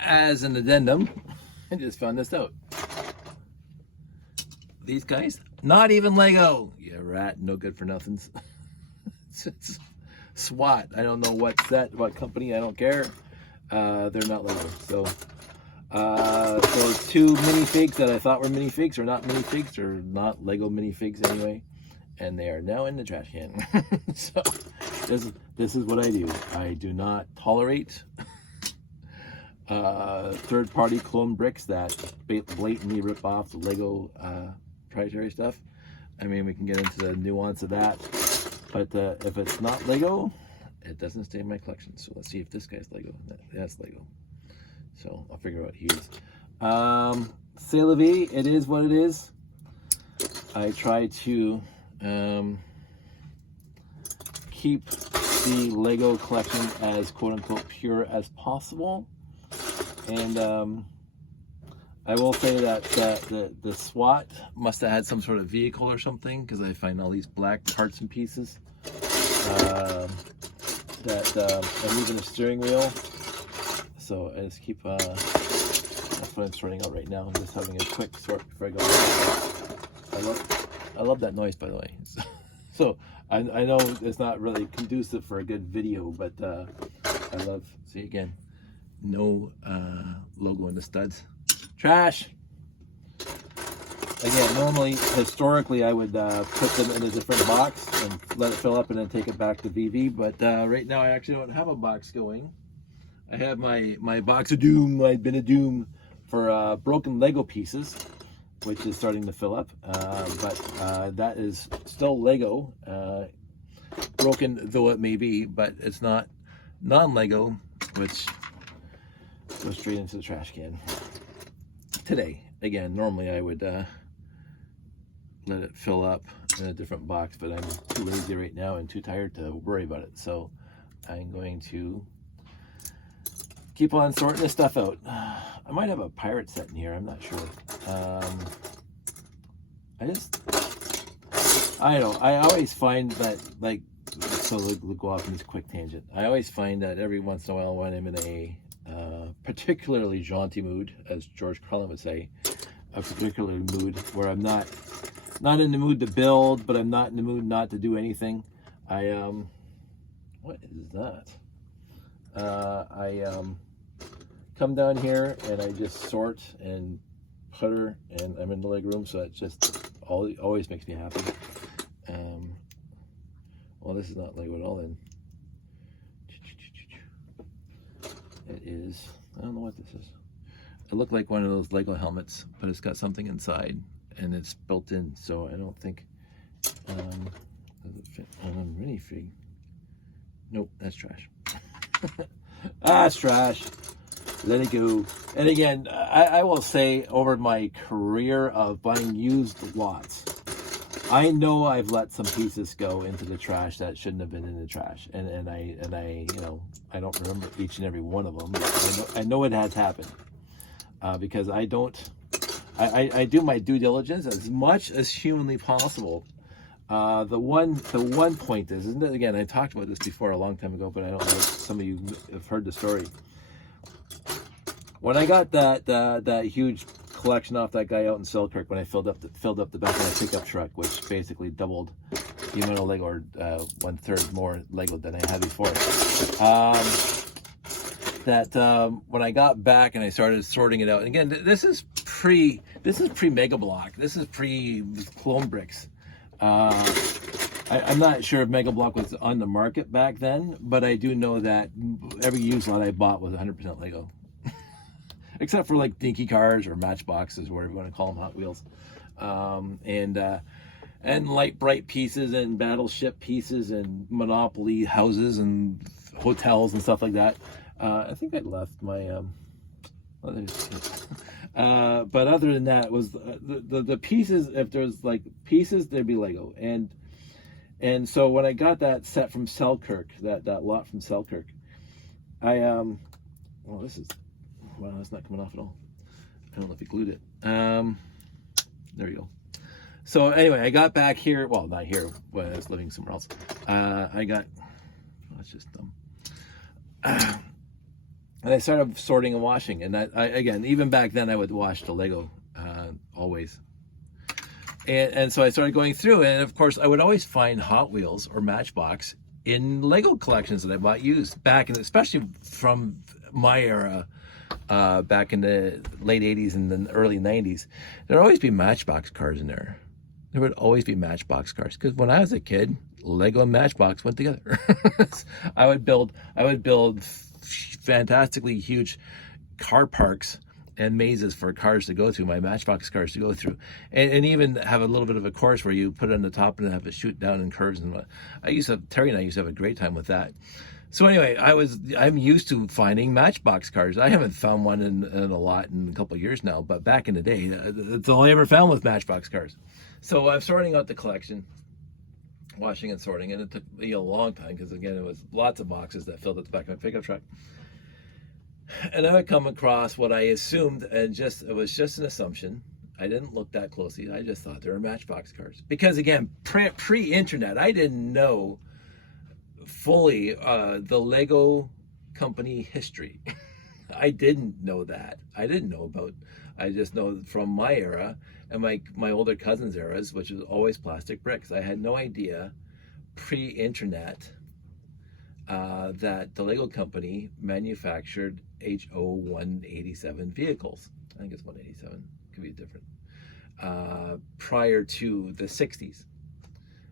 as an addendum, I just found this out. These guys, not even Lego. Yeah, rat, no good for nothings. It's SWAT. I don't know what company. I don't care. They're not Lego. So two minifigs that I thought were minifigs are not minifigs, or not Lego minifigs anyway, and they are now in the trash can. So this is what I do. I do not tolerate third-party clone bricks that blatantly rip off the Lego proprietary stuff. I mean, we can get into the nuance of that, but if it's not Lego, it doesn't stay in my collection. So let's see if this guy's Lego. That's Lego. So I'll figure out what he is. C'est la vie. It is what it is. I try to keep the Lego collection as quote-unquote pure as possible. And I will say that the SWAT must have had some sort of vehicle or something, because I find all these black parts and pieces. And even a steering wheel. So I just keep, that's what I'm sorting out right now. I'm just having a quick sort before I go. I love that noise, by the way. So I know it's not really conducive for a good video, but I love, see again, no logo in the studs. Trash! Again, normally, historically, I would put them in a different box and let it fill up and then take it back to VV, but right now I actually don't have a box going. I have my box of doom, my bin of doom for broken Lego pieces, which is starting to fill up, but that is still Lego, broken though it may be, but it's not non-Lego, which goes straight into the trash can. Today, again, normally I would let it fill up in a different box, but I'm too lazy right now and too tired to worry about it, so I'm going to keep on sorting this stuff out. I might have a pirate set in here, I'm not sure. I don't know, I always find that, like, so we'll go off on this quick tangent. I always find that every once in a while when I'm in a particularly jaunty mood, as George Carlin would say, a particular mood where I'm not in the mood to build, but I'm not in the mood not to do anything. What is that? I come down here and I just sort and putter, and I'm in the leg room, so it just always makes me happy. Well, this is not Lego at all then. It is, I don't know what this is. It looked like one of those Lego helmets, but it's got something inside and it's built in, so I don't think does it fit on a minifig. Nope, that's trash. It's trash. Let it go. And again, I will say, over my career of buying used lots, I know I've let some pieces go into the trash that shouldn't have been in the trash, and I you know, I don't remember each and every one of them, but I know it has happened, because I do my due diligence as much as humanly possible. The one point is, isn't it? Again, I talked about this before a long time ago, but I don't know if some of you have heard the story. When I got that huge collection off that guy out in Selkirk, when I filled up the back of my pickup truck, which basically doubled the amount of Lego, or 1/3 more Lego than I had before. When I got back and I started sorting it out, and again, this is pre Mega Block. This is pre clone bricks. I'm not sure if Mega Block was on the market back then, but I do know that every used lot I bought was 100% Lego. Except for like dinky cars or matchboxes, whatever you want to call them, Hot Wheels, and light bright pieces and battleship pieces and Monopoly houses and hotels and stuff like that. I think I left my but other than that, was the pieces. If there's like pieces, there'd be Lego. And so when I got that set from Selkirk, that lot from Selkirk, well, this is. Wow, it's not coming off at all. I don't know if he glued it. There we go. So anyway, I got back here. Well, not here, when I was living somewhere else. I got, oh, that's just dumb. I And I started sorting and washing. And again, even back then, I would wash the Lego always. And so I started going through, and of course, I would always find Hot Wheels or Matchbox in Lego collections that I bought used back, and especially from my era, back in the late 80s and the early 90s. There'd always be Matchbox cars in there. There would always be Matchbox cars, because when I was a kid, Lego and Matchbox went together. I would build fantastically huge car parks and mazes for cars to go through, my Matchbox cars to go through, and even have a little bit of a course where you put it on the top and have it shoot down in curves. And Terry and I used to have a great time with that. So anyway, I'm used to finding Matchbox cars. I haven't found one in a lot in a couple of years now, but back in the day, that's all I ever found was Matchbox cars. So I'm sorting out the collection, washing and sorting, and it took me a long time, because again, it was lots of boxes that filled at the back of my pickup truck. And I would come across what I assumed, and it was just an assumption. I didn't look that closely. I just thought they were Matchbox cars. Because again, pre-internet, I didn't know fully the Lego company history. I didn't know that. I just know from my era and my older cousins' eras, which was always plastic bricks. I had no idea pre-internet that the Lego company manufactured HO-187 vehicles. I think it's 187, could be different. Prior to the 60s.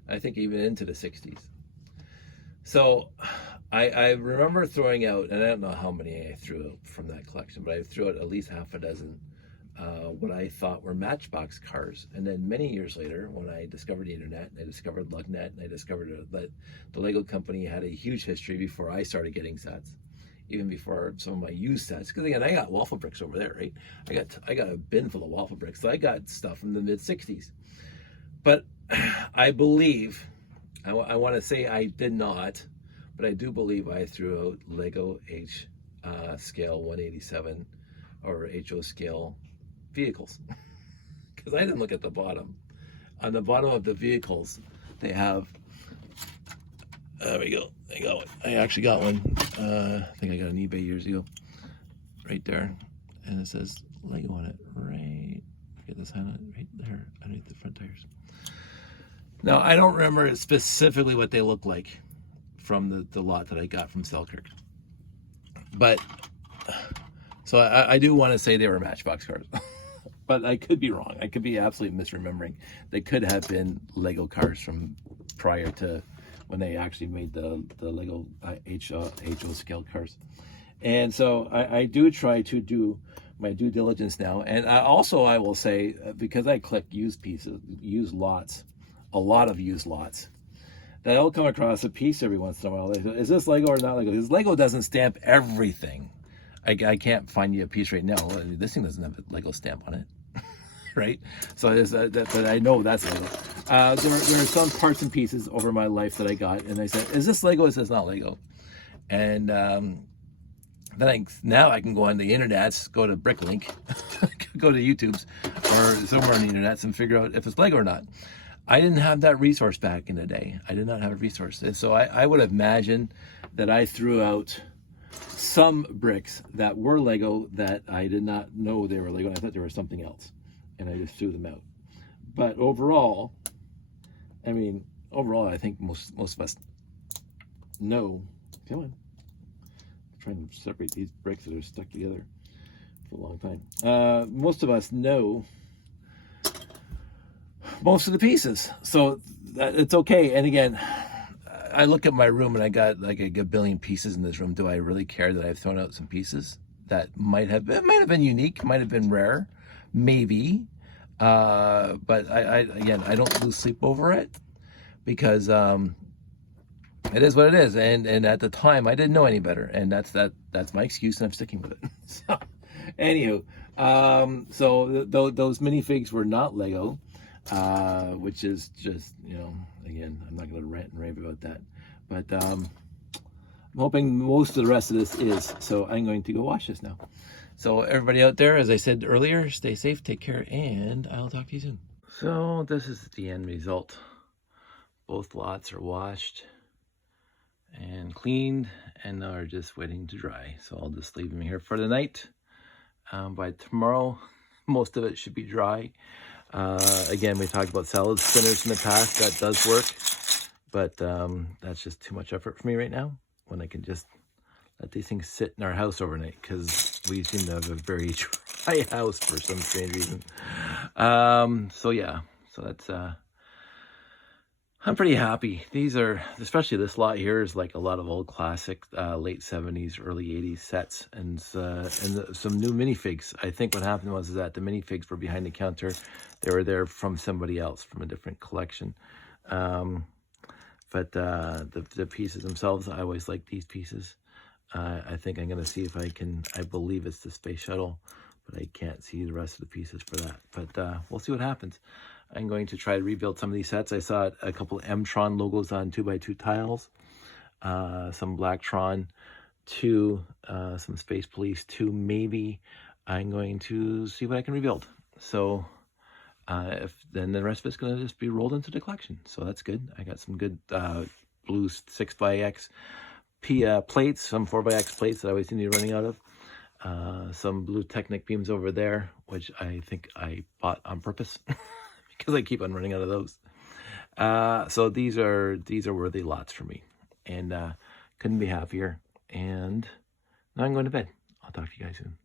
I think even into the 60s. So I remember throwing out, and I don't know how many I threw out from that collection, but I threw out at least half a dozen what I thought were Matchbox cars. And then many years later, when I discovered the internet, and I discovered Lugnet, and I discovered that the Lego company had a huge history before I started getting sets, even before some of my used sets. Because again, I got waffle bricks over there, right? I got a bin full of waffle bricks. So I got stuff from the mid 60s. But I believe, I want to say I did not, but I do believe I threw out Lego scale 187 or HO scale vehicles, because I didn't look at the bottom. On the bottom of the vehicles, they have, there we go, I got one. I actually got one. I think I got an eBay years ago, right there, and it says Lego on it, right, get this on it, right there, underneath the front tires. Now, I don't remember specifically what they look like from the lot that I got from Selkirk, but so I do want to say they were Matchbox cars. But I could be wrong. I could be absolutely misremembering. They could have been Lego cars from prior to when they actually made the Lego HO scale cars. And so I do try to do my due diligence now. And I will say, because I collect used pieces, used lots, a lot of used lots, that I'll come across a piece every once in a while. Is this Lego or not Lego? Because Lego doesn't stamp everything. I can't find you a piece right now. This thing doesn't have a Lego stamp on it, right? So but I know that's Lego. There are some parts and pieces over my life that I got, and I said, "Is this Lego?" It says not Lego. And then now I can go on the internet, go to Bricklink, go to YouTube's or somewhere on the internet and figure out if it's Lego or not. I didn't have that resource back in the day. I did not have a resource, and so I would imagine that I threw out some bricks that were Lego that I did not know they were Lego. I thought they were something else, and I just threw them out. But overall, I think most of us know. Come on, I'm trying to separate these bricks that are stuck together for a long time. Most of us know most of the pieces, so it's okay. And again, I look at my room and I got like a billion pieces in this room. Do I really care that I've thrown out some pieces that might have been unique, might have been rare, maybe? But I don't lose sleep over it, because it is what it is. And at the time I didn't know any better, and that's my excuse, and I'm sticking with it. So, anywho, so those minifigs were not Lego, which is just, again, I'm not going to rant and rave about that, but I'm hoping most of the rest of this is. So I'm going to go watch this now. So everybody out there, as I said earlier, stay safe, take care, and I'll talk to you soon. So this is the end result. Both lots are washed and cleaned, and now are just waiting to dry. So I'll just leave them here for the night. By tomorrow, most of it should be dry. Again, we talked about salad spinners in the past. That does work, but that's just too much effort for me right now when I can just let these things sit in our house overnight, because we seem to have a very dry house for some strange reason. So yeah, so that's I'm pretty happy. These are, especially this lot here, is like a lot of old classic late 70s, early 80s sets, and some new minifigs. I think what happened was that the minifigs were behind the counter. They were there from somebody else, from a different collection. But the pieces themselves, I always like these pieces. I think I'm going to see if I can, I believe it's the Space Shuttle, but I can't see the rest of the pieces for that. But we'll see what happens. I'm going to try to rebuild some of these sets. I saw a couple of M-Tron logos on 2x2 tiles, some Blacktron 2, some Space Police 2, maybe. I'm going to see what I can rebuild. So if then the rest of it's going to just be rolled into the collection. So that's good. I got some good blue 6x plates, some 4x plates that I always seem to be running out of. Some blue Technic beams over there, which I think I bought on purpose because I keep on running out of those. So these are worthy lots for me, and couldn't be happier. And now I'm going to bed. I'll talk to you guys soon.